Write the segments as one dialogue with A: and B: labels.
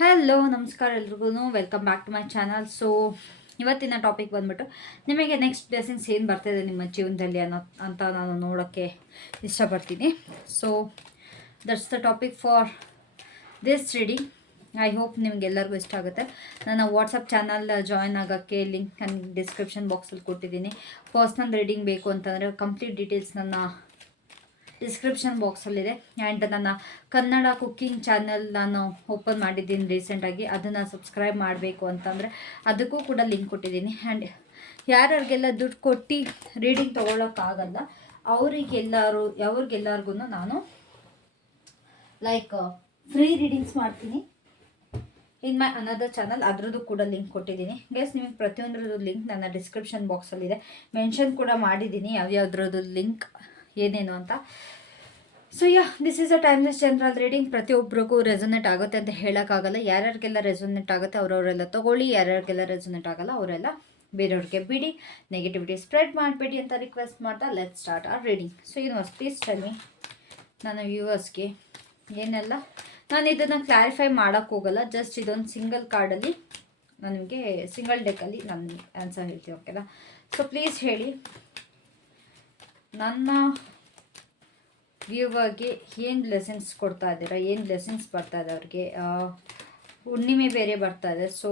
A: Hello ನಮಸ್ಕಾರ ಎಲ್ರಿಗೂ welcome back to my channel so ಇವತ್ತಿನ ಟಾಪಿಕ್ ಬಂದ್ಬಿಟ್ಟು, ನಿಮಗೆ ನೆಕ್ಸ್ಟ್ ಬ್ಲೆಸಿಂಗ್ಸ್ ಏನು ಬರ್ತಾಯಿದೆ ನಿಮ್ಮ ಜೀವನದಲ್ಲಿ ಅನ್ನೋ, ಅಂತ ನಾನು ನೋಡೋಕ್ಕೆ ಇಷ್ಟಪಡ್ತೀನಿ. So that's the topic for this reading I hope ನಿಮಗೆಲ್ಲರಿಗೂ ಇಷ್ಟ ಆಗುತ್ತೆ. ನನ್ನ ವಾಟ್ಸಪ್ ಚಾನಲ್ ಜಾಯ್ನ್ ಆಗೋಕ್ಕೆ ಲಿಂಕ್ ನಾನು ಡಿಸ್ಕ್ರಿಪ್ಷನ್ ಬಾಕ್ಸಲ್ಲಿ ಕೊಟ್ಟಿದ್ದೀನಿ. ಪರ್ಸ್ನಲ್ ರೀಡಿಂಗ್ ಬೇಕು ಅಂತಂದರೆ ಕಂಪ್ಲೀಟ್ ಡೀಟೇಲ್ಸ್ ನನ್ನ ಡಿಸ್ಕ್ರಿಪ್ಷನ್ ಬಾಕ್ಸಲ್ಲಿದೆ ಆ್ಯಂಡ್ ನನ್ನ ಕನ್ನಡ ಕುಕ್ಕಿಂಗ್ ಚಾನಲ್ ನಾನು ಓಪನ್ ಮಾಡಿದ್ದೀನಿ ರೀಸೆಂಟಾಗಿ ಅದನ್ನು ಸಬ್ಸ್ಕ್ರೈಬ್ ಮಾಡಬೇಕು ಅಂತಂದರೆ ಅದಕ್ಕೂ ಕೂಡ ಲಿಂಕ್ ಕೊಟ್ಟಿದ್ದೀನಿ. ಆ್ಯಂಡ್ ಯಾರ್ಯಾರಿಗೆಲ್ಲ ದುಡ್ಡು ಕೊಟ್ಟು ರೀಡಿಂಗ್ ತೊಗೊಳಕ್ಕಾಗಲ್ಲ ಅವರಿಗೆಲ್ಲರೂ ಅವ್ರಿಗೆಲ್ಲರಿಗೂ ನಾನು ಲೈಕ್ ಫ್ರೀ ರೀಡಿಂಗ್ಸ್ ಮಾಡ್ತೀನಿ. ಇನ್ ಮೈ ಅನದರ್ ಚಾನಲ್ ಅದರದ್ದು ಕೂಡ ಲಿಂಕ್ ಕೊಟ್ಟಿದ್ದೀನಿ. ಗೆಸ್ ನಿಮಗೆ ಪ್ರತಿಯೊಂದ್ರದ್ದು ಲಿಂಕ್ ನನ್ನ ಡಿಸ್ಕ್ರಿಪ್ಷನ್ ಬಾಕ್ಸಲ್ಲಿದೆ ಮೆನ್ಷನ್ ಕೂಡ ಮಾಡಿದ್ದೀನಿ. ಯಾವ್ಯಾವ್ದ್ರದ್ದು ಲಿಂಕ್ ಏನೇನು ಅಂತ. So yeah this is a timeless general reading ಪ್ರತಿಯೊಬ್ಬರಿಗೂ ರೆಸೊನೇಟ್ ಆಗುತ್ತೆ ಅಂತ ಹೇಳೋಕ್ಕಾಗಲ್ಲ. ಯಾರ್ಯಾರಿಗೆಲ್ಲ ರೆಸೊನೇಟ್ ಆಗುತ್ತೆ ಅವರವರೆಲ್ಲ ತೊಗೊಳ್ಳಿ, ಯಾರ್ಯಾರಿಗೆಲ್ಲ ರೆಸೊನೇಟ್ ಆಗಲ್ಲ ಅವರೆಲ್ಲ ಬೇರೆಯವ್ರಿಗೆ ಬಿಡಿ. ನೆಗೆಟಿವಿಟಿ ಸ್ಪ್ರೆಡ್ ಮಾಡಬೇಡಿ ಅಂತ ರಿಕ್ವೆಸ್ಟ್ ಮಾಡ್ತಾ let start our reading so universe please tell ನನ್ನ ವ್ಯೂವರ್ಸ್ಗೆ ಏನೆಲ್ಲ? ನಾನು ಇದನ್ನು ಕ್ಲಾರಿಫೈ ಮಾಡೋಕ್ಕೋಗಲ್ಲ ಜಸ್ಟ್ ಇದೊಂದು ಸಿಂಗಲ್ ಕಾರ್ಡಲ್ಲಿ ನಿಮಗೆ ಸಿಂಗಲ್ ಡೆಕ್ಕಲ್ಲಿ ನಾನು ಆನ್ಸರ್ ಹೇಳ್ತೀನಿ ಓಕೆನಾ ಸೊ ಪ್ಲೀಸ್ ಹೇಳಿ. ನನ್ನ ವ್ಯೂವಾಗಿ ಏನು ಲೆಸನ್ಸ್ ಕೊಡ್ತಾ ಇದ್ದೀರಾ? ಏನು ಲೆಸನ್ಸ್ ಬರ್ತಾ ಇದೆ ಅವ್ರಿಗೆ? ಹುಣ್ಣಿಮೆ ಬೇರೆ ಬರ್ತಾ ಇದೆ. ಸೊ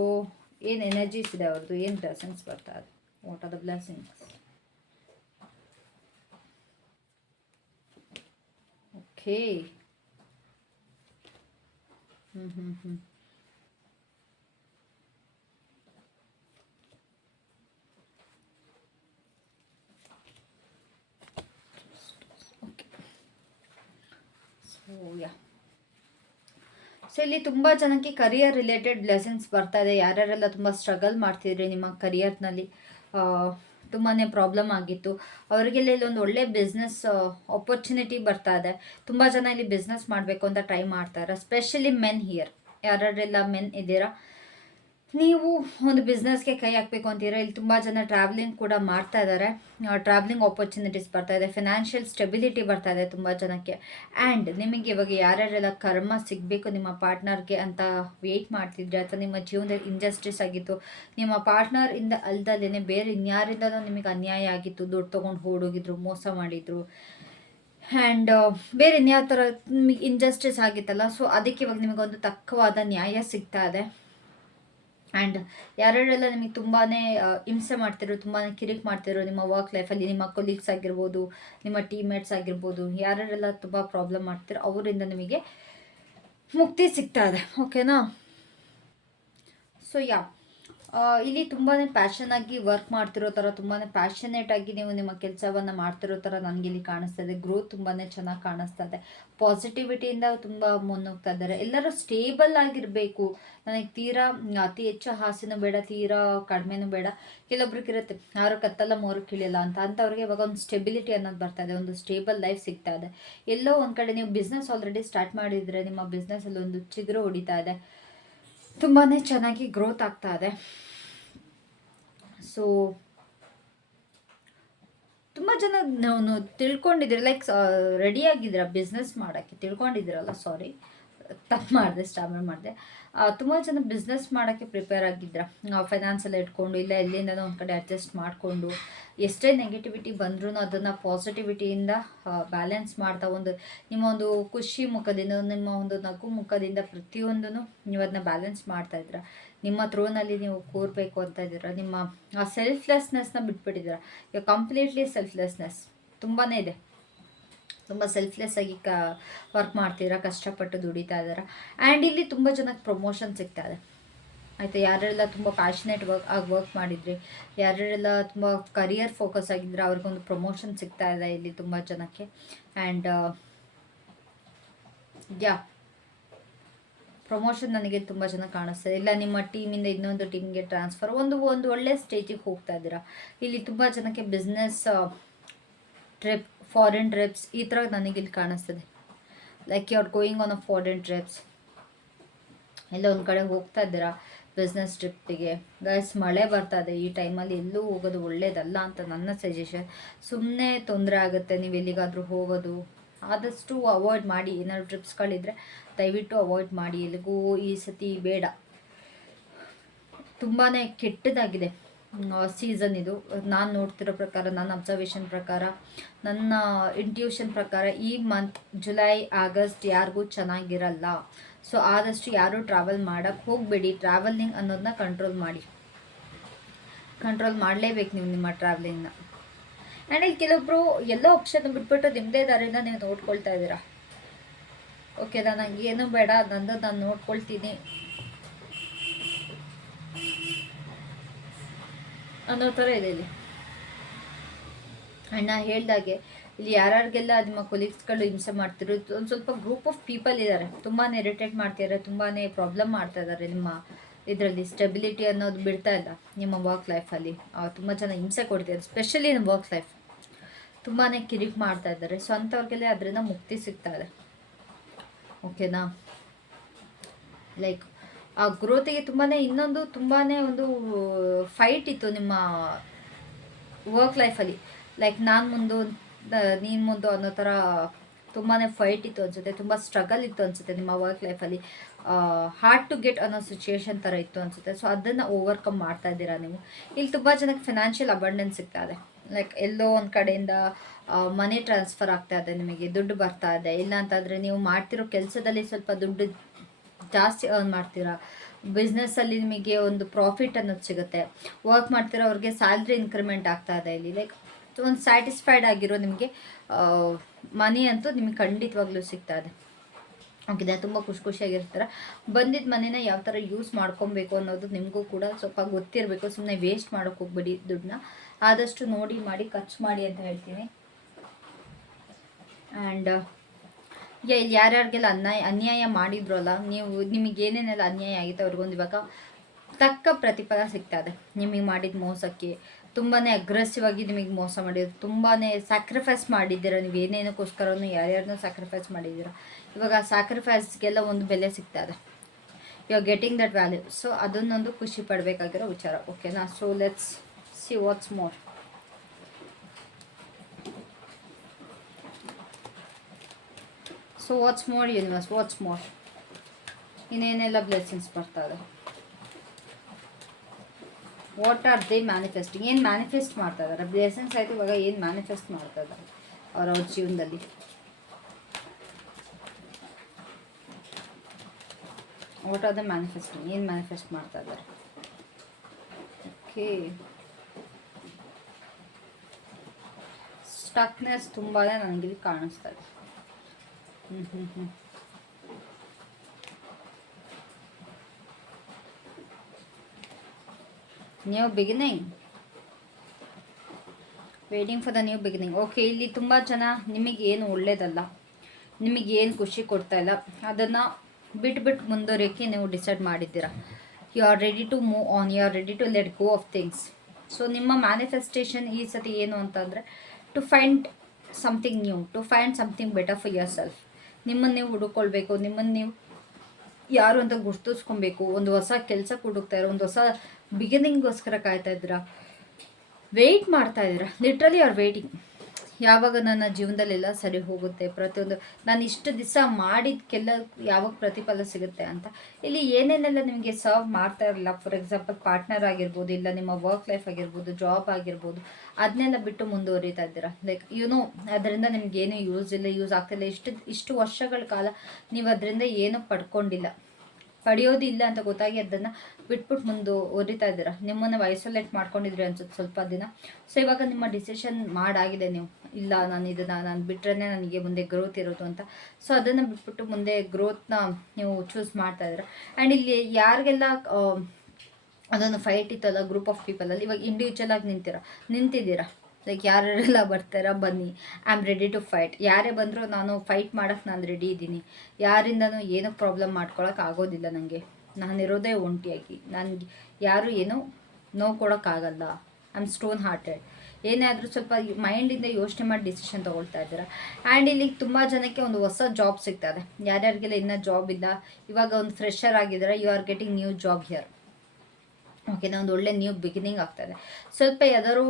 A: ಏನು ಎನರ್ಜೀಸ್ ಇದೆ ಅವ್ರದ್ದು ಏನು ಲೆಸನ್ಸ್ ಬರ್ತಾ ಇದೆ? What are the blessings okay ಹ್ಞೂ ಹ್ಞೂ ಹ್ಞೂ ಯಾ ಇಲ್ಲಿ ತುಂಬ ಜನಕ್ಕೆ ಕರಿಯರ್ ರಿಲೇಟೆಡ್ ಲೆಸನ್ಸ್ ಬರ್ತಾ ಇದೆ. ಯಾರ್ಯಾರೆಲ್ಲ ತುಂಬ ಸ್ಟ್ರಗಲ್ ಮಾಡ್ತಿದ್ರೆ ನಿಮ್ಮ ಕರಿಯರ್ನಲ್ಲಿ ತುಂಬಾ ಪ್ರಾಬ್ಲಮ್ ಆಗಿತ್ತು. ಅವರಿಗೆಲ್ಲ ಇಲ್ಲೊಂದು ಒಳ್ಳೆ ಬಿಸ್ನೆಸ್ ಆಪರ್ಚುನಿಟಿ ಬರ್ತಾ ಇದೆ. ತುಂಬ ಜನ ಇಲ್ಲಿ ಬಿಸ್ನೆಸ್ ಮಾಡಬೇಕು ಅಂತ ಟ್ರೈ ಮಾಡ್ತಾರೆ ಸ್ಪೆಷಲಿ ಮೆನ್ ಹಿಯರ್ ಯಾರ್ಯಾರೆಲ್ಲ ಮೆನ್ ಇದ್ದೀರಾ ನೀವು ಒಂದು ಬಿಸ್ನೆಸ್ಗೆ ಕೈ ಹಾಕಬೇಕು ಅಂತೀರ? ಇಲ್ಲಿ ತುಂಬ ಜನ ಟ್ರಾವೆಲಿಂಗ್ ಕೂಡ ಮಾಡ್ತಾ ಇದ್ದಾರೆ ಟ್ರಾವೆಲಿಂಗ್ ಆಪರ್ಚುನಿಟೀಸ್ ಬರ್ತಾ ಇದೆ. ಫಿನಾನ್ಷಿಯಲ್ ಸ್ಟೆಬಿಲಿಟಿ ಬರ್ತಾ ಇದೆ ತುಂಬ ಜನಕ್ಕೆ. ಆ್ಯಂಡ್ ನಿಮಗೆ ಇವಾಗ ಯಾರ್ಯಾರೆಲ್ಲ ಕರ್ಮ ಸಿಗಬೇಕು ನಿಮ್ಮ ಪಾರ್ಟ್ನರ್ಗೆ ಅಂತ ವೆಯ್ಟ್ ಮಾಡ್ತಿದ್ರೆ, ಅಥವಾ ನಿಮ್ಮ ಜೀವನದಲ್ಲಿ ಇಂಜಸ್ಟಿಸ್ ಆಗಿತ್ತು, ನಿಮ್ಮ ಪಾರ್ಟ್ನರ್ ಇಂದ ಅಲ್ದಲ್ಲೇ ಬೇರೆ ಇನ್ಯಾರಿಂದಲೂ ನಿಮಗೆ ಅನ್ಯಾಯ ಆಗಿತ್ತು, ದುಡ್ಡು ತೊಗೊಂಡು ಓಡೋಗಿದ್ರು, ಮೋಸ ಮಾಡಿದರು. ಆ್ಯಂಡ್ ಬೇರೆ ಇನ್ಯಾವ ಥರ ನಿಮಗೆ ಇಂಜಸ್ಟಿಸ್ ಆಗಿತ್ತಲ್ಲ ಸೊ ಅದಕ್ಕೆ ಇವಾಗ ನಿಮಗೊಂದು ತಕ್ಕವಾದ ನ್ಯಾಯ ಸಿಗ್ತಾ ಇದೆ. ಆ್ಯಂಡ್ ಯಾರ್ಯಾರೆಲ್ಲ ನಿಮಗೆ ತುಂಬಾ ಹಿಂಸೆ ಮಾಡ್ತಿರೋ ತುಂಬಾ ಕಿರಿಕ್ ಮಾಡ್ತಿರೋ ನಿಮ್ಮ ವರ್ಕ್ ಲೈಫಲ್ಲಿ ನಿಮ್ಮ ಕೊಲೀಗ್ಸ್ ಆಗಿರ್ಬೋದು, ನಿಮ್ಮ ಟೀಮ್ಮೇಟ್ಸ್ ಆಗಿರ್ಬೋದು, ಯಾರ್ಯಾರೆಲ್ಲ ತುಂಬ ಪ್ರಾಬ್ಲಮ್ ಮಾಡ್ತಿರೋ, ಅವರಿಂದ ನಿಮಗೆ ಮುಕ್ತಿ ಸಿಗ್ತಾ ಇದೆ. ಓಕೆನಾ ಸೊ ಯಾ ಇಲ್ಲಿ ತುಂಬಾ ಪ್ಯಾಷನ್ ಆಗಿ ವರ್ಕ್ ಮಾಡ್ತಿರೋ ಥರ ತುಂಬಾ ಪ್ಯಾಷನೇಟ್ ಆಗಿ ನೀವು ನಿಮ್ಮ ಕೆಲಸವನ್ನು ಮಾಡ್ತಿರೋ ಥರ ನನಗೆ ಇಲ್ಲಿ ಕಾಣಿಸ್ತಾ ಇದೆ. ಗ್ರೋತ್ ತುಂಬಾ ಚೆನ್ನಾಗಿ ಕಾಣಿಸ್ತಾ ಇದೆ. ಪಾಸಿಟಿವಿಟಿಯಿಂದ ತುಂಬ ಮುನ್ನೋಗ್ತಾ ಇದ್ದಾರೆ. ಎಲ್ಲರೂ ಸ್ಟೇಬಲ್ ಆಗಿರಬೇಕು. ನನಗೆ ತೀರಾ, ಅತಿ ಹೆಚ್ಚು ಹಾಸಿನೂ ಬೇಡ, ತೀರಾ ಕಡಿಮೆನೂ ಬೇಡ. ಕೆಲವೊಬ್ರಿಗೆ ಇರುತ್ತೆ ಯಾರು ಕತ್ತಲ್ಲ, ಮೂರು ಕಿಳಿಯಲ್ಲ ಅಂತ. ಅಂಥವ್ರಿಗೆ ಇವಾಗ ಒಂದು ಸ್ಟೆಬಿಲಿಟಿ ಅನ್ನೋದು ಬರ್ತಾ ಇದೆ. ಒಂದು ಸ್ಟೇಬಲ್ ಲೈಫ್ ಸಿಗ್ತಾ ಇದೆ. ಎಲ್ಲೋ ಒಂದು ಕಡೆ ನೀವು ಬಿಸ್ನೆಸ್ ಆಲ್ರೆಡಿ ಸ್ಟಾರ್ಟ್ ಮಾಡಿದರೆ, ನಿಮ್ಮ ಬಿಸ್ನೆಸ್ಸಲ್ಲಿ ಒಂದು ಚಿಗುರು ಹೊಡಿತಾ ಇದೆ. ತುಂಬಾ ಚೆನ್ನಾಗಿ ಗ್ರೋತ್ ಆಗ್ತಾ ಇದೆ. ಸೊ ತುಂಬ ಜನ ನಾವು ತಿಳ್ಕೊಂಡಿದ್ದೀರ ಲೈಕ್ ರೆಡಿಯಾಗಿದ್ದೀರ ಬಿಸ್ನೆಸ್ ಮಾಡೋಕ್ಕೆ? ತಿಳ್ಕೊಂಡಿದ್ದೀರಲ್ಲ ಸಾರಿ ತಪ್ಪು ಮಾಡಿದೆ ಸ್ಟಾರ್ಟ್ ಮಾಡಿದೆ. ತುಂಬ ಜನ ಬಿಸ್ನೆಸ್ ಮಾಡೋಕ್ಕೆ ಪ್ರಿಪೇರ್ ಆಗಿದ್ರ. ಫೈನಾನ್ಸೆಲ್ಲ ಇಟ್ಕೊಂಡು, ಇಲ್ಲ ಎಲ್ಲಿಂದ ಒಂದು ಕಡೆ ಅಡ್ಜಸ್ಟ್ ಮಾಡಿಕೊಂಡು, ಎಷ್ಟೇ ನೆಗೆಟಿವಿಟಿ ಬಂದ್ರೂ ಅದನ್ನು ಪಾಸಿಟಿವಿಟಿಯಿಂದ ಬ್ಯಾಲೆನ್ಸ್ ಮಾಡ್ತಾ ಒಂದು, ನಿಮ್ಮ ಒಂದು ಖುಷಿ ಮುಖದಿಂದ, ನಿಮ್ಮ ಒಂದು ನಗು ಮುಖದಿಂದ ಪ್ರತಿಯೊಂದೂ ನೀವು ಅದನ್ನ ಬ್ಯಾಲೆನ್ಸ್ ಮಾಡ್ತಾ ಮಾಡ್ತಾಯಿದ್ರ ನಿಮ್ಮ ಥ್ರೋನಲ್ಲಿ ನೀವು ಕೂರಬೇಕು ಅಂತ ಇದ್ದೀರ ನಿಮ್ಮ ಸೆಲ್ಫ್ಲೆಸ್ನೆಸ್ನ ಬಿಟ್ಬಿಟ್ಟಿದ್ದೀರ ಕಂಪ್ಲೀಟ್ಲಿ ಸೆಲ್ಫ್ಲೆಸ್ನೆಸ್ ತುಂಬಾ ಇದೆ. ತುಂಬ ಸೆಲ್ಫ್ಲೆಸ್ ಆಗಿ ಕ ವರ್ಕ್ ಮಾಡ್ತೀರಾ, ಕಷ್ಟಪಟ್ಟು ದುಡಿತಾ ಇದ್ದಾರೆ? ಆ್ಯಂಡ್ ಇಲ್ಲಿ ತುಂಬ ಜನಕ್ಕೆ ಪ್ರಮೋಷನ್ ಸಿಗ್ತಾ ಇದೆ. ಆಯಿತಾ? ಯಾರೆಲ್ಲ ತುಂಬ ಪ್ಯಾಷನೇಟ್ ವರ್ಕ್ ಆಗಿ ವರ್ಕ್ ಮಾಡಿದ್ರಿ, ಯಾರೆಲ್ಲ ತುಂಬ ಕರಿಯರ್ ಫೋಕಸ್ ಆಗಿದ್ರೆ ಅವ್ರಿಗೊಂದು ಪ್ರಮೋಷನ್ ಸಿಗ್ತಾ ಇದೆ ಇಲ್ಲಿ ತುಂಬ ಜನಕ್ಕೆ. ಆ್ಯಂಡ್ ಯಾ ಪ್ರಮೋಷನ್ ನನಗೆ ತುಂಬ ಜನ ಕಾಣಿಸ್ತದೆ ಇಲ್ಲ, ನಿಮ್ಮ ಟೀಮಿಂದ ಇನ್ನೊಂದು ಟೀಮ್ಗೆ ಟ್ರಾನ್ಸ್ಫರ್ ಒಂದು ಒಂದು ಒಳ್ಳೆ ಸ್ಟೇಜಿಗೆ ಹೋಗ್ತಾ ಇದ್ದೀರಾ. ಇಲ್ಲಿ ತುಂಬ ಜನಕ್ಕೆ ಬಿಸ್ನೆಸ್ ಟ್ರಿಪ್ ಫಾರಿನ್ ಟ್ರಿಪ್ಸ್ ಈ ಥರ ನನಗಿಲ್ಲಿ ಕಾಣಿಸ್ತದೆ. Like you are going on a foreign trips ಎಲ್ಲ ಒಂದು ಕಡೆ ಹೋಗ್ತಾ ಇದ್ದೀರಾ? ಬಿಸ್ನೆಸ್ ಟ್ರಿಪ್ಪಿಗೆ ಗೈಸ್ ಮಳೆ ಬರ್ತಾ ಇದೆ. ಈ ಟೈಮಲ್ಲಿ ಎಲ್ಲೂ ಹೋಗೋದು ಒಳ್ಳೇದಲ್ಲ ಅಂತ ನನ್ನ ಸಜೆಷನ್ ಸುಮ್ಮನೆ ತೊಂದರೆ ಆಗುತ್ತೆ. ನೀವು ಎಲ್ಲಿಗಾದರೂ ಹೋಗೋದು. ಆದಷ್ಟು ಅವಾಯ್ಡ್ ಮಾಡಿ. ಏನಾದ್ರು ಟ್ರಿಪ್ಸ್ಗಳಿದ್ರೆ ದಯವಿಟ್ಟು ಅವಾಯ್ಡ್ ಮಾಡಿ. ಎಲ್ಲಿಗೂ ಈ ಸತಿ ಬೇಡ. ತುಂಬಾ ಕೆಟ್ಟದಾಗಿದೆ. ಸೀಸನ್ ಇದು. ನಾನು ನೋಡ್ತಿರೋ ಪ್ರಕಾರ ನನ್ನ ಅಬ್ಸರ್ವೇಷನ್ ಪ್ರಕಾರ, ನನ್ನ ಇಂಟ್ಯೂಷನ್ ಪ್ರಕಾರ ಈ ಮಂತ್ ಜುಲೈ ಆಗಸ್ಟ್ ಯಾರಿಗೂ ಚೆನ್ನಾಗಿರಲ್ಲ. ಸೊ ಆದಷ್ಟು ಯಾರೂ ಟ್ರಾವೆಲ್ ಮಾಡೋಕ್ಕೆ ಹೋಗಬೇಡಿ. ಟ್ರಾವೆಲಿಂಗ್ ಅನ್ನೋದನ್ನ ಕಂಟ್ರೋಲ್ ಮಾಡಿ. ಕಂಟ್ರೋಲ್ ಮಾಡಲೇಬೇಕು ನೀವು ನಿಮ್ಮ ಟ್ರಾವೆಲಿಂಗ್ನ ಆ್ಯಂಡ್ ಇಲ್ಲಿ ಕೆಲವೊಬ್ರು ಎಲ್ಲ ಆಪ್ಷನ್ ಬಿಟ್ಬಿಟ್ಟು ನಿಮ್ಮದೇ ದಾರಿನ ನೀವು ನೋಡ್ಕೊಳ್ತಾ ಇದ್ದೀರಾ? ಓಕೆ ನನಗೆ ಏನು ಬೇಡ. ನಂದು ನಾನು ನೋಡ್ಕೊಳ್ತೀನಿ. ಅನ್ನೋ ಥರ ಇದೆ ಇಲ್ಲಿ. ಅಣ್ಣ ಹೇಳ್ದಾಗೆ ಇಲ್ಲಿ ಯಾರ್ಯಾರಿಗೆಲ್ಲ ನಿಮ್ಮ ಕೊಲೀಗ್ಸ್ಗಳು ಹಿಂಸೆ ಮಾಡ್ತಿರೋ ಒಂದು ಸ್ವಲ್ಪ ಗ್ರೂಪ್ ಆಫ್ ಪೀಪಲ್ ಇದ್ದಾರೆ ತುಂಬಾ ಇರಿಟೇಟ್ ಮಾಡ್ತಿದ್ದಾರೆ ತುಂಬಾ ಪ್ರಾಬ್ಲಮ್ ಮಾಡ್ತಾ ಇದ್ದಾರೆ ನಿಮ್ಮ ಇದರಲ್ಲಿ. ಸ್ಟೆಬಿಲಿಟಿ ಅನ್ನೋದು ಬಿಡ್ತಾ ಇಲ್ಲ ನಿಮ್ಮ ವರ್ಕ್ ಲೈಫಲ್ಲಿ ತುಂಬ ಜನ ಹಿಂಸೆ ಕೊಡ್ತಿದ್ದಾರೆ ಸ್ಪೆಷಲಿ ನಿಮ್ಮ ವರ್ಕ್ ಲೈಫ್ ತುಂಬಾ ಕಿರಿಕ್ ಮಾಡ್ತಾ ಇದ್ದಾರೆ ಸೊ ಅಂಥವ್ರಿಗೆಲ್ಲ ಅದರಿಂದ ಮುಕ್ತಿ ಸಿಗ್ತಾ ಇದೆ. ಓಕೆನಾ ಲೈಕ್ ಆ ಗ್ರೋತಿಗೆ ತುಂಬಾ ಇನ್ನೊಂದು ತುಂಬಾ ಒಂದು ಫೈಟ್ ಇತ್ತು ನಿಮ್ಮ ವರ್ಕ್ ಲೈಫಲ್ಲಿ ಲೈಕ್ ನಾನು ಮುಂದು ನೀನು ಮುಂದು ಅನ್ನೋ ಥರ ತುಂಬಾ ಫೈಟ್ ಇತ್ತು ಅನ್ಸುತ್ತೆ, ತುಂಬ ಸ್ಟ್ರಗಲ್ ಇತ್ತು ಅನ್ಸುತ್ತೆ ನಿಮ್ಮ ವರ್ಕ್ ಲೈಫಲ್ಲಿ ಹಾರ್ಡ್ ಟು ಗೆಟ್ ಅನ್ನೋ ಸಿಚುಯೇಷನ್ ಥರ ಇತ್ತು ಅನ್ಸುತ್ತೆ. ಸೊ ಅದನ್ನು ಓವರ್ಕಮ್ ಮಾಡ್ತಾ ಇದ್ದೀರಾ ನೀವು? ಇಲ್ಲಿ ತುಂಬ ಜನಕ್ಕೆ ಫಿನಾನ್ಷಿಯಲ್ ಅಬಂಡೆನ್ಸ್ ಸಿಗ್ತಾ ಇದೆ. ಲೈಕ್ ಎಲ್ಲೋ ಒಂದು ಕಡೆಯಿಂದ ಮನಿ ಟ್ರಾನ್ಸ್ಫರ್ ಆಗ್ತಾ ಇದೆ ನಿಮಗೆ, ದುಡ್ಡು ಬರ್ತಾ ಇದೆ. ಇಲ್ಲ ಅಂತಂದರೆ ನೀವು ಮಾಡ್ತಿರೋ ಕೆಲಸದಲ್ಲಿ ಸ್ವಲ್ಪ ದುಡ್ಡು ಜಾಸ್ತಿ ಅರ್ನ್ ಮಾಡ್ತೀರಾ? ಬಿಸ್ನೆಸ್ಸಲ್ಲಿ ನಿಮಗೆ ಒಂದು ಪ್ರಾಫಿಟ್ ಅನ್ನೋದು ಸಿಗುತ್ತೆ. ವರ್ಕ್ ಮಾಡ್ತಿರೋ ಅವ್ರಿಗೆ ಸ್ಯಾಲ್ರಿ ಇನ್ಕ್ರಿಮೆಂಟ್ ಆಗ್ತಾ ಇದೆ ಇಲ್ಲಿ. ಲೈಕ್ ಒಂದು ಸ್ಯಾಟಿಸ್ಫೈಡ್ ಆಗಿರೋ ನಿಮಗೆ ಮನಿ ಅಂತೂ ನಿಮಗೆ ಖಂಡಿತವಾಗ್ಲೂ ಸಿಗ್ತಾ ಇದೆ. ಓಕೆ ತುಂಬ ಖುಷಿ ಖುಷಿಯಾಗಿರ್ತಾರೆ. ಬಂದಿದ್ದ ಮನೇನ ಯಾವ ಥರ ಯೂಸ್ ಮಾಡ್ಕೊಬೇಕು ಅನ್ನೋದು ನಿಮಗೂ ಕೂಡ ಸ್ವಲ್ಪ ಗೊತ್ತಿರಬೇಕು. ಸುಮ್ಮನೆ ವೇಸ್ಟ್ ಮಾಡೋಕೆ ಹೋಗ್ಬೇಡಿ ದುಡ್ಡನ್ನ. ಆದಷ್ಟು ನೋಡಿ ಮಾಡಿ, ಖರ್ಚು ಮಾಡಿ ಅಂತ ಹೇಳ್ತೀನಿ. ಆ್ಯಂಡ್ ಇಲ್ಲಿ ಯಾರ್ಯಾರಿಗೆಲ್ಲ ಅನ್ಯಾಯ ಅನ್ಯಾಯ ಮಾಡಿದ್ರಲ್ಲ, ನೀವು ನಿಮಗೆ ಏನೇನೆಲ್ಲ ಅನ್ಯಾಯ ಆಗಿತ್ತು ಅವ್ರಿಗೊಂದು ಇವಾಗ ತಕ್ಕ ಪ್ರತಿಫಲ ಸಿಗ್ತಾ ಇದೆ. ನಿಮಗೆ ಮಾಡಿದ ಮೋಸಕ್ಕೆ ತುಂಬಾ ಅಗ್ರೆಸಿವ್ ಆಗಿ ನಿಮಗೆ ಮೋಸ ಮಾಡಿದ್ರು ತುಂಬಾ ಸ್ಯಾಕ್ರಿಫೈಸ್ ಮಾಡಿದ್ದೀರ, ನೀವು ಏನೇನಕ್ಕೋಸ್ಕರನೂ ಯಾರ್ಯಾರನ್ನೂ ಸ್ಯಾಕ್ರಿಫೈಸ್ ಮಾಡಿದ್ದೀರ. ಇವಾಗ ಆ ಸ್ಯಾಕ್ರಿಫೈಸ್ಗೆಲ್ಲ ಒಂದು ಬೆಲೆ ಸಿಗ್ತಾ ಇದೆ. You are getting that value so ಅದನ್ನೊಂದು ಖುಷಿ ಪಡಬೇಕಾಗಿರೋ ವಿಚಾರ. ಓಕೆನಾ so let's see what's more so what's more universe what's more ಇನ್ನೇನೆಲ್ಲ blessings ಬರ್ತಾ ಇದೆ ವಾಟ್ ಆರ್ ದೇ ಮ್ಯಾನಿಫೆಸ್ಟಿಂಗ್ ಏನು ಮ್ಯಾನಿಫೆಸ್ಟ್ ಮಾಡ್ತಾ ಇದ್ದಾರೆ ಆಯಿತು, ಇವಾಗ ಏನು ಮ್ಯಾನಿಫೆಸ್ಟ್ ಮಾಡ್ತಾ ಇದ್ದಾರೆ ಅವ್ರವ್ರ ಜೀವನದಲ್ಲಿ? ವಾಟ್ ಆರ್ ದ ಮ್ಯಾನಿಫೆಸ್ಟಿಂಗ್ ಏನು ಮ್ಯಾನಿಫೆಸ್ಟ್ ಮಾಡ್ತಾ ಇದ್ದಾರೆ ಓಕೆ ಸ್ಟಕ್ನೆಸ್ ತುಂಬಾ ನನಗಿಲ್ಲಿ ಕಾಣಿಸ್ತಾ ಇದೆ. New beginning waiting for the new beginning okay ಇಲ್ಲಿ ತುಂಬ ಜನ ನಿಮಗೆ ಏನು ಒಳ್ಳೇದಲ್ಲ ನಿಮಗೇನು ಖುಷಿ ಕೊಡ್ತಾ ಇಲ್ಲ, ಅದನ್ನು ಬಿಟ್ಟು ಮುಂದುವರಿಯೋಕ್ಕೆ ನೀವು ಡಿಸೈಡ್ ಮಾಡಿದ್ದೀರಾ. You are ready to move on you are ready to let go of things so ನಿಮ್ಮ ಮ್ಯಾನಿಫೆಸ್ಟೇಷನ್ ಈ ಸತಿ ಏನು ಅಂತಂದರೆ to find something new to find something better for yourself ನಿಮ್ಮನ್ನು ನೀವು ಹುಡುಕೊಳ್ಬೇಕು ನಿಮ್ಮನ್ನು ನೀವು ಯಾರು ಅಂತ ಗುರ್ತಿಸ್ಕೊಬೇಕು. ಒಂದು ಹೊಸ ಕೆಲಸ ಹುಡುಕ್ತಾ ಒಂದು ಹೊಸ ಬಿಗಿನಿಂಗ್ಗೋಸ್ಕರ ಕಾಯ್ತಾ ಇದ್ದೀರಾ? ವೆಯ್ಟ್ ಮಾಡ್ತಾ ಇದ್ದೀರಾ? ಲಿಟ್ರಲಿ ಆರ್ ವೆಯ್ಟಿಂಗ್ ಯಾವಾಗ ನನ್ನ ಜೀವನದಲ್ಲೆಲ್ಲ ಸರಿ ಹೋಗುತ್ತೆ, ಪ್ರತಿಯೊಂದು ನಾನು ಇಷ್ಟು ದಿವಸ ಮಾಡಿದ್ಕೆಲ್ಲ ಯಾವಾಗ ಪ್ರತಿಫಲ ಸಿಗುತ್ತೆ ಅಂತ. ಇಲ್ಲಿ ಏನೇನೆಲ್ಲ ನಿಮಗೆ ಸರ್ವ್ ಮಾಡ್ತಾ ಇರಲ್ಲ ಫಾರ್ ಎಕ್ಸಾಂಪಲ್ ಪಾರ್ಟ್ನರ್ ಆಗಿರ್ಬೋದು, ಇಲ್ಲ ನಿಮ್ಮ ವರ್ಕ್ ಲೈಫ್ ಆಗಿರ್ಬೋದು ಜಾಬ್ ಆಗಿರ್ಬೋದು, ಅದನ್ನೆಲ್ಲ ಬಿಟ್ಟು ಮುಂದುವರಿತಾ ಇದ್ದೀರಾ? ಲೈಕ್ ಯುನೋ ಅದರಿಂದ ನಿಮ್ಗೆ ಏನು ಯೂಸ್ ಇಲ್ಲ ಯೂಸ್ ಆಗ್ತಿಲ್ಲ ಇಷ್ಟು ಇಷ್ಟು ವರ್ಷಗಳ ಕಾಲ ನೀವು ಅದರಿಂದ ಏನೂ ಪಡ್ಕೊಂಡಿಲ್ಲ. ಪಡೆಯೋದಿಲ್ಲ ಅಂತ ಗೊತ್ತಾಗಿ ಅದನ್ನು ಬಿಟ್ಬಿಟ್ಟು ಮುಂದೆ ಓದಿತಾ ಇದ್ದೀರಾ? ನಿಮ್ಮನ್ನು ಐಸೋಲೇಟ್ ಮಾಡ್ಕೊಂಡಿದ್ರಿ ಅನ್ಸುತ್ತೆ ಸ್ವಲ್ಪ ದಿನ. ಸೊ ಇವಾಗ ನಿಮ್ಮ ಡಿಸಿಷನ್ ಮಾಡಾಗಿದೆ ನೀವು. ಇಲ್ಲ, ನಾನು ಇದನ್ನು, ನಾನು ಬಿಟ್ರೇ ನನಗೆ ಮುಂದೆ ಗ್ರೋತ್ ಇರೋದು ಅಂತ. ಸೊ ಅದನ್ನು ಬಿಟ್ಬಿಟ್ಟು ಮುಂದೆ ಗ್ರೋತ್ನ ನೀವು ಚೂಸ್ ಮಾಡ್ತಾ ಇದ್ದೀರಾ? ಆ್ಯಂಡ್ ಇಲ್ಲಿ ಯಾರಿಗೆಲ್ಲ ಅದೊಂದು ಫೈಟ್ ಇತ್ತಲ್ಲ ಗ್ರೂಪ್ ಆಫ್ ಪೀಪಲಲ್ಲಿ ಇವಾಗ ಇಂಡಿವಿಜುವಲ್ ಆಗಿ ನಿಂತಿರ? ನಿಂತಿದ್ದೀರಾ? ಲೈಕ್ ಯಾರೆಲ್ಲ ಬರ್ತಾರ ಬನ್ನಿ. I am ready to fight ಯಾರೇ ಬಂದರೂ ನಾನು ಫೈಟ್ ಮಾಡೋಕ್ಕೆ ನಾನು ರೆಡಿ ಇದ್ದೀನಿ. ಯಾರಿಂದನೂ ಏನೂ ಪ್ರಾಬ್ಲಮ್ ಮಾಡ್ಕೊಳಕ್ಕೆ ಆಗೋದಿಲ್ಲ ನನಗೆ ನಾನು ಇರೋದೇ ಒಂಟಿಯಾಗಿ. ನನಗೆ ಯಾರು ಏನೂ ನೋವು ಕೊಡೋಕ್ಕಾಗಲ್ಲ ಐ ಆಮ್ ಸ್ಟೋನ್ ಹಾರ್ಟೆಡ್ ಏನೇ ಆದರೂ ಸ್ವಲ್ಪ ಮೈಂಡಿಂದ ಯೋಚನೆ ಮಾಡಿ ಡಿಸಿಷನ್ ತೊಗೊಳ್ತಾ ಇದ್ದೀರಾ? ಆ್ಯಂಡ್ ಇಲ್ಲಿ ತುಂಬ ಜನಕ್ಕೆ ಒಂದು ಹೊಸ ಜಾಬ್ ಸಿಗ್ತದೆ. ಯಾರ್ಯಾರಿಗೆಲ್ಲ ಇನ್ನೂ ಜಾಬ್ ಇಲ್ಲ, ಇವಾಗ ಒಂದು ಫ್ರೆಶರ್ ಆಗಿದ್ದಾರೆ you are getting new job here ಓಕೆನಾ ಒಂದು ಒಳ್ಳೆ ನ್ಯೂ ಬಿಗಿನಿಂಗ್ ಆಗ್ತಾಯಿದೆ ಸ್ವಲ್ಪ ಯಾವ್ದಾದ್ರು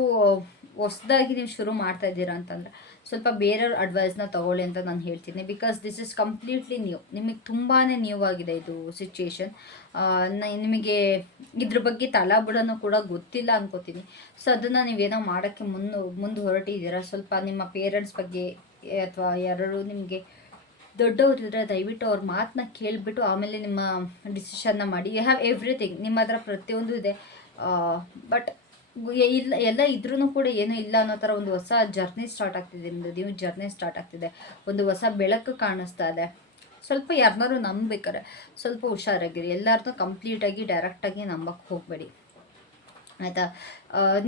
A: ಹೊಸದಾಗಿ ನೀವು ಶುರು ಮಾಡ್ತಾ ಇದ್ದೀರಾ ಅಂತಂದರೆ, ಸ್ವಲ್ಪ ಬೇರೆಯವ್ರ ಅಡ್ವೈಸ್ನ ತಗೊಳ್ಳಿ ಅಂತ ನಾನು ಹೇಳ್ತೀನಿ because this is completely new ನಿಮಗೆ ತುಂಬಾ ನ್ಯೂ ಆಗಿದೆ ಇದು ಸಿಚುಯೇಷನ್ ನಿಮಗೆ ಇದ್ರ ಬಗ್ಗೆ ತಲಾಬುಡನೂ ಕೂಡ ಗೊತ್ತಿಲ್ಲ ಅನ್ಕೋತೀನಿ. ಸೊ ಅದನ್ನು ನೀವೇನೋ ಮಾಡೋಕ್ಕೆ ಮುಂದೆ ಮುಂದೆ ಹೊರಟಿದ್ದೀರಾ ಸ್ವಲ್ಪ ನಿಮ್ಮ ಪೇರೆಂಟ್ಸ್ ಬಗ್ಗೆ, ಅಥವಾ ಯಾರು ನಿಮಗೆ ದೊಡ್ಡವರಿದ್ರೆ ದಯವಿಟ್ಟು ಅವ್ರ ಮಾತನ್ನ ಕೇಳಿಬಿಟ್ಟು ಆಮೇಲೆ ನಿಮ್ಮ ಡಿಸಿಷನ್ನ ಮಾಡಿ. ಯು ಹ್ಯಾವ್ ಎವ್ರಿಥಿಂಗ್ ನಿಮ್ಮ ಹತ್ರ ಪ್ರತಿಯೊಂದು ಇದೆ. ಬಟ್ ಇಲ್ಲ, ಎಲ್ಲ ಇದ್ರೂ ಕೂಡ ಏನೂ ಇಲ್ಲ ಅನ್ನೋ ಥರ ಒಂದು ಹೊಸ ಜರ್ನಿ ಸ್ಟಾರ್ಟ್ ಆಗ್ತಿದೆ ನಿಮ್ಮದು ನೀವು ಜರ್ನಿ ಸ್ಟಾರ್ಟ್ ಆಗ್ತಿದೆ. ಒಂದು ಹೊಸ ಬೆಳಕು ಕಾಣಿಸ್ತಾ ಇದೆ. ಸ್ವಲ್ಪ ಯಾರನ್ನಾರು ನಂಬಬೇಕಾರೆ ಸ್ವಲ್ಪ ಹುಷಾರಾಗಿರಿ. ಎಲ್ಲರನ್ನೂ ಕಂಪ್ಲೀಟಾಗಿ ಡೈರೆಕ್ಟಾಗಿ ನಂಬಕ್ಕೆ ಹೋಗಬೇಡಿ. ಆಯಿತಾ?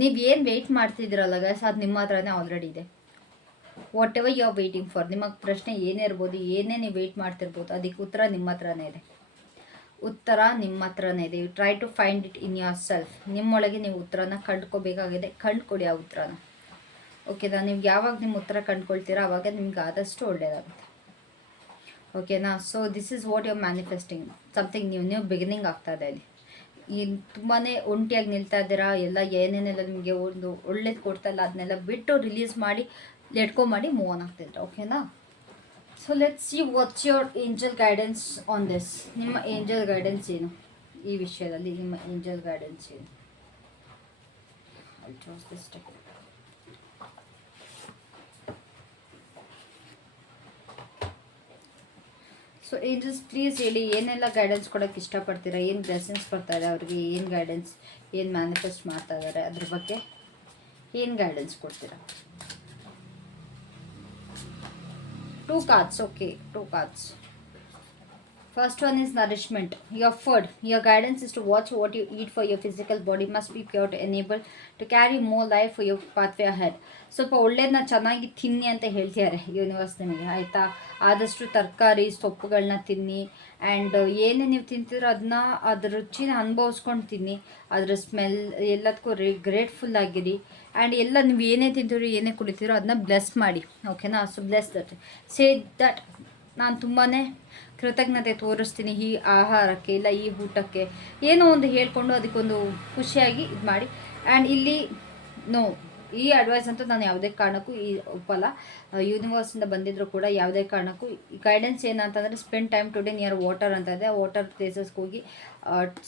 A: ನೀವು ಏನು ವೆಯ್ಟ್ ಮಾಡ್ತಿದ್ದೀರಲ್ಲ ಗೈಸ್ ಅದು ನಿಮ್ಮ ಹತ್ರನೇ ಆಲ್ರೆಡಿ ಇದೆ. Whatever you are waiting for ನಿಮಗೆ ಪ್ರಶ್ನೆ ಏನೇ ಇರ್ಬೋದು, ಏನೇ ನೀವು ವೆಯ್ಟ್ ಮಾಡ್ತಿರ್ಬೋದು, ಅದಕ್ಕೆ ಉತ್ತರ ನಿಮ್ಮ ಹತ್ರನೇ ಇದೆ. ಉತ್ತರ ನಿಮ್ಮ ಹತ್ರನೇ ಇದೆ. You try to find it in yourself ನಿಮ್ಮೊಳಗೆ ನೀವು ಉತ್ತರನ ಕಂಡ್ಕೋಬೇಕಾಗಿದೆ. ಕಂಡುಕೊಡಿ ಆ ಉತ್ತರನ. ಓಕೆನಾ ನೀವು ಯಾವಾಗ ನಿಮ್ಮ ಉತ್ತರ ಕಂಡ್ಕೊಳ್ತೀರಾ, ಅವಾಗ ನಿಮ್ಗೆ ಆದಷ್ಟು ಒಳ್ಳೆಯದಾಗುತ್ತೆ ಓಕೆನಾ so this is what your manifesting something ನೀವು ನೀವು ಬಿಗಿನಿಂಗ್ ಆಗ್ತಾ ಇದೆ ಇಲ್ಲಿ ಈ ತುಂಬಾ ಒಂಟಿಯಾಗಿ ನಿಲ್ತಾ ಇದ್ದೀರಾ? ಎಲ್ಲ ಏನೇನೆಲ್ಲ ನಿಮಗೆ ಒಂದು ಒಳ್ಳೇದು ಕೊಡ್ತಾ ಇಲ್ಲ, ಅದನ್ನೆಲ್ಲ ಬಿಟ್ಟು ರಿಲೀಸ್ ಮಾಡಿ ಲೆಟ್ಕೋ ಮಾಡಿ ಮೂವ್ ಆನ್ ಆಗ್ತಿದ್ರೆ ಓಕೆನಾ so let see what's your angel guidance on this ನಿಮ್ಮ ಏಂಜಲ್ ಗೈಡೆನ್ಸ್ ಏನು? ಈ ವಿಷಯದಲ್ಲಿ ನಿಮ್ಮ ಏಂಜಲ್ ಗೈಡೆನ್ಸ್ ಏನು. ಸೊ ಏಂಜಲ್ಸ್ ಪ್ಲೀಸ್ ಹೇಳಿ, ಏನೆಲ್ಲ ಗೈಡೆನ್ಸ್ ಕೊಡೋಕ್ಕೆ ಇಷ್ಟಪಡ್ತೀರಾ? ಏನು ಬ್ಲೆಸ್ಸಿಂಗ್ಸ್ ಬರ್ತಾರೆ ಅವ್ರಿಗೆ? ಏನು ಗೈಡೆನ್ಸ್ ಏನು ಮ್ಯಾನಿಫೆಸ್ಟ್ ಮಾಡ್ತಾ ಇದ್ದಾರೆ? ಅದ್ರ ಬಗ್ಗೆ ಏನು ಗೈಡೆನ್ಸ್ ಕೊಡ್ತೀರಾ? Two cards okay two cards First one is nourishment. Your food. Your guidance is to watch what you eat for your physical body must be pure to enable to carry more life for your pathway ahead. ಸ್ವಲ್ಪ ಒಳ್ಳೇದನ್ನ ಚೆನ್ನಾಗಿ ತಿನ್ನಿ ಅಂತ ಹೇಳ್ತಿದ್ದಾರೆ universe ನಿಮಗೆ ಆಯಿತಾ ಆದಷ್ಟು ತರಕಾರಿ ಸೊಪ್ಪುಗಳನ್ನ ತಿನ್ನಿ ಆ್ಯಂಡ್ ಏನೇ ನೀವು ತಿಂತಿರೋ ಅದನ್ನ ಅದ್ರ ರುಚಿನ ಅನುಭವಿಸ್ಕೊಂಡು ತಿನ್ನಿ ಅದ್ರ ಸ್ಮೆಲ್ ಎಲ್ಲದಕ್ಕೂ ರಿ ಗ್ರೇಟ್ಫುಲ್ ಆಗಿರಿ ಆ್ಯಂಡ್ ಎಲ್ಲ ನೀವು ಏನೇ ತಿಂತೀರೋ ಏನೇ ಕುಡಿತೀರೋ ಅದನ್ನ ಬ್ಲೆಸ್ ಮಾಡಿ. ಓಕೆನಾ so bless that say that ನಾನು ತುಂಬಾ ಕೃತಜ್ಞತೆ ತೋರಿಸ್ತೀನಿ ಈ ಆಹಾರಕ್ಕೆ, ಇಲ್ಲ ಈ ಊಟಕ್ಕೆ. ಏನೋ ಒಂದು ಹೇಳಿಕೊಂಡು ಅದಕ್ಕೊಂದು ಖುಷಿಯಾಗಿ ಇದು ಮಾಡಿ ಆ್ಯಂಡ್ ಇಲ್ಲಿ ನೋ ಈ ಅಡ್ವೈಸ್ ಅಂತೂ ನಾನು ಯಾವುದೇ ಕಾರಣಕ್ಕೂ ಈ ಒಪ್ಪಲ್ಲ. ಯೂನಿವರ್ಸಿಂದ ಬಂದಿದ್ರು ಕೂಡ ಯಾವುದೇ ಕಾರಣಕ್ಕೂ ಈ ಗೈಡೆನ್ಸ್ ಏನಂತಂದರೆ spend time today near water ಅಂತ ಇದೆ. ವಾಟರ್ ಪ್ಲೇಸಸ್ಗೆ ಹೋಗಿ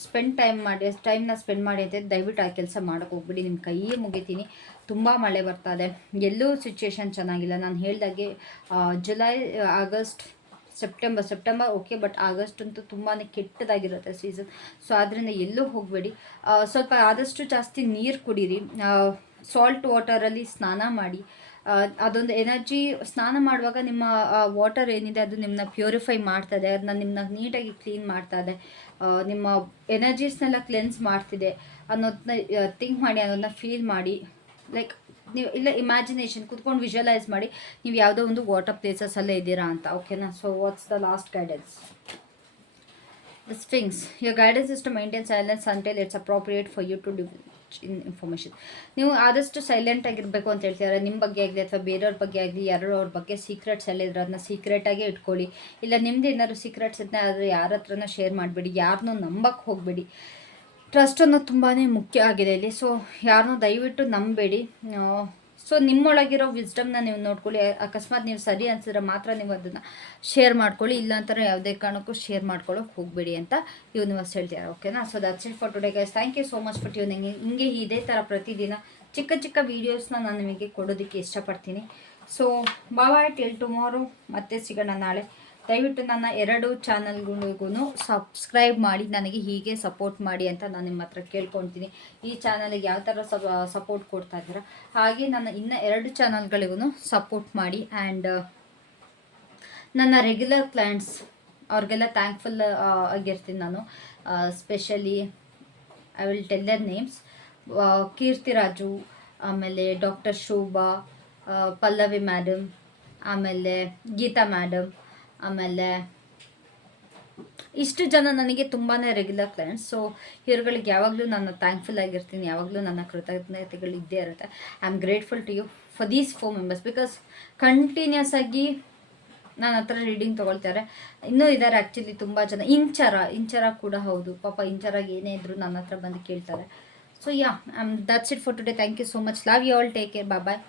A: ಸ್ಪೆಂಡ್ ಟೈಮ್ ಮಾಡಿ ಟೈಮ್ನ ಸ್ಪೆಂಡ್ ಮಾಡಿ ಅಂತ ದಯವಿಟ್ಟು ಆ ಕೆಲಸ ಮಾಡೋಕೆ ಹೋಗ್ಬಿಡಿ. ನಿಮ್ಮ ಕೈಯೇ ಮುಗಿತೀನಿ. ತುಂಬ ಮಳೆ ಬರ್ತಾ ಇದೆ. ಎಲ್ಲೂ ಸಿಚುಯೇಷನ್ ಚೆನ್ನಾಗಿಲ್ಲ. ನಾನು ಹೇಳ್ದಾಗೆ July August September September okay but August ಅಂತೂ ತುಂಬಾ ಕೆಟ್ಟದಾಗಿರುತ್ತೆ ಸೀಸನ್ ಸೊ ಆದ್ದರಿಂದ ಎಲ್ಲೂ ಹೋಗಬೇಡಿ. ಸ್ವಲ್ಪ ಆದಷ್ಟು ಜಾಸ್ತಿ ನೀರು ಕುಡೀರಿ. ಸಾಲ್ಟ್ ವಾಟರಲ್ಲಿ ಸ್ನಾನ ಮಾಡಿ ಅದೊಂದು ಎನರ್ಜಿ ಸ್ನಾನ ಮಾಡುವಾಗ ನಿಮ್ಮ ವಾಟರ್ ಏನಿದೆ ಅದು ನಿಮ್ಮನ್ನ ಪ್ಯೂರಿಫೈ ಮಾಡ್ತದೆ ಅದನ್ನ ನಿಮ್ಮನ್ನ ನೀಟಾಗಿ ಕ್ಲೀನ್ ಮಾಡ್ತಾ ಇದೆ ನಿಮ್ಮ ಎನರ್ಜೀಸ್ನೆಲ್ಲ ಕ್ಲೆನ್ಸ್ ಮಾಡ್ತಿದೆ ಅನ್ನೋದನ್ನ ಥಿಂಕ್ ಮಾಡಿ ಅನ್ನೋದನ್ನ ಫೀಲ್ ಮಾಡಿ ಲೈಕ್ ನೀವು, ಇಲ್ಲ ಇಮ್ಯಾಜಿನೇಷನ್ ಕುತ್ಕೊಂಡು ವಿಜುವಲೈಸ್ ಮಾಡಿ, ನೀವು ಯಾವುದೋ ಒಂದು ವಾಟರ್ ಪ್ಲೇಸಸಲ್ಲೇ ಇದ್ದೀರಾ ಅಂತ ಓಕೆನಾ so what's the last guidance the strings your guidance is to maintain silence until it's appropriate for you to dive in information ನೀವು ಆದಷ್ಟು ಸೈಲೆಂಟ್ ಆಗಿರಬೇಕು ಅಂತ ಹೇಳ್ತಿದ್ದಾರೆ ನಿಮ್ಮ ಬಗ್ಗೆ ಆಗಲಿ ಅಥವಾ ಬೇರೆಯವ್ರ ಬಗ್ಗೆ ಆಗಲಿ, ಯಾರೋ ಅವ್ರ ಬಗ್ಗೆ ಸೀಕ್ರೆಟ್ಸ್ ಎಲ್ಲ ಇದ್ರೆ ಅದನ್ನ ಸೀಕ್ರೆಟಾಗಿ ಇಟ್ಕೊಳ್ಳಿ. ಇಲ್ಲ ನಿಮ್ದು ಏನಾದ್ರು ಸೀಕ್ರೆಟ್ಸ್ ಇದ್ದ ಆದರೆ ಯಾರ ಹತ್ರನೂ ಶೇರ್ ಮಾಡಬೇಡಿ. ಯಾರನ್ನೂ ನಂಬಕ್ಕೆ ಹೋಗಬೇಡಿ. ಟ್ರಸ್ಟ್ ಅನ್ನೋದು ತುಂಬಾ ಮುಖ್ಯ ಆಗಿದೆ ಇಲ್ಲಿ. ಸೊ ಯಾರನ್ನೂ ದಯವಿಟ್ಟು ನಂಬಬೇಡಿ ಸೊ ನಿಮ್ಮೊಳಗಿರೋ ವಿಸ್ಡಮ್ನ ನೀವು ನೋಡ್ಕೊಳ್ಳಿ. ಅಕಸ್ಮಾತ್ ನೀವು ಸರಿ ಅನ್ಸಿದ್ರೆ ಮಾತ್ರ ನೀವು ಅದನ್ನು ಶೇರ್ ಮಾಡ್ಕೊಳ್ಳಿ. ಇಲ್ಲ ಯಾವುದೇ ಕಾರಣಕ್ಕೂ ಶೇರ್ ಮಾಡ್ಕೊಳ್ಳೋಕೆ ಹೋಗಬೇಡಿ ಅಂತ ಯೂನಿವರ್ಸ್ ಹೇಳ್ತಾರೆ ಓಕೆನಾ so that's it for today guys thank you so much for tuning ಹಿಂಗೆ ಇದೇ ಥರ ಪ್ರತಿದಿನ ಚಿಕ್ಕ ಚಿಕ್ಕ ವೀಡಿಯೋಸ್ನ ನಾನು ನಿಮಗೆ ಕೊಡೋದಕ್ಕೆ ಇಷ್ಟಪಡ್ತೀನಿ. ಸೊ ಬಾಯ್ ಟಿಲ್ ಟುಮಾರೋ ಮತ್ತೆ ಸಿಗೋಣ ನಾಳೆ. ದಯವಿಟ್ಟು ನನ್ನ ಎರಡು ಚಾನಲ್ಗಳಿಗೂ ಸಬ್ಸ್ಕ್ರೈಬ್ ಮಾಡಿ, ನನಗೆ ಹೀಗೆ ಸಪೋರ್ಟ್ ಮಾಡಿ ಅಂತ ನಾನು ನಿಮ್ಮ ಹತ್ರ ಕೇಳ್ಕೊತೀನಿ ಈ ಚಾನಲಿಗೆ ಯಾವ ಥರ ಸಪೋರ್ಟ್ ಕೊಡ್ತಾ ಇದ್ದೀರಾ? ಹಾಗೆ ನನ್ನ ಇನ್ನು ಎರಡು ಚಾನಲ್ಗಳಿಗೂ ಸಪೋರ್ಟ್ ಮಾಡಿ ಆ್ಯಂಡ್, ನನ್ನ ರೆಗ್ಯುಲರ್ ಕ್ಲೈಂಟ್ಸ್ ಅವ್ರಿಗೆಲ್ಲ ಥ್ಯಾಂಕ್ಫುಲ್ ಆಗಿರ್ತೀನಿ ನಾನು. Specially I will tell their names. Keerthiraju ಆಮೇಲೆ ಡಾಕ್ಟರ್ ಶೋಭಾ ಪಲ್ಲವಿ ಮ್ಯಾಡಮ್, ಆಮೇಲೆ ಗೀತಾ ಮ್ಯಾಡಮ್ ಆಮೇಲೆ ಇಷ್ಟು ಜನ ನನಗೆ ತುಂಬಾ ರೆಗ್ಯುಲರ್ ಕ್ಲೈಂಟ್ಸ್ ಸೊ ಇವ್ರುಗಳಿಗೆ ಯಾವಾಗಲೂ ನಾನು ಥ್ಯಾಂಕ್ಫುಲ್ ಆಗಿರ್ತೀನಿ, ಯಾವಾಗಲೂ ನನ್ನ ಕೃತಜ್ಞತೆಗಳು ಇದ್ದೇ ಇರುತ್ತೆ. I am grateful to you for these four members because continuous ಆಗಿ ನನ್ನ ಹತ್ರ ರೀಡಿಂಗ್ ತೊಗೊಳ್ತಾರೆ. ಇನ್ನೂ ಇದ್ದಾರೆ ಆ್ಯಕ್ಚುಲಿ ತುಂಬ ಜನ. ಇಂಚರ ಇಂಚರ ಕೂಡ ಹೌದು. ಪಾಪ ಇಂಚರಾಗಿ ಏನೇ ಇದ್ರು ನನ್ನ ಹತ್ರ ಬಂದು ಕೇಳ್ತಾರೆ. So yeah I'm that's it for today thank you so much love you all take care bye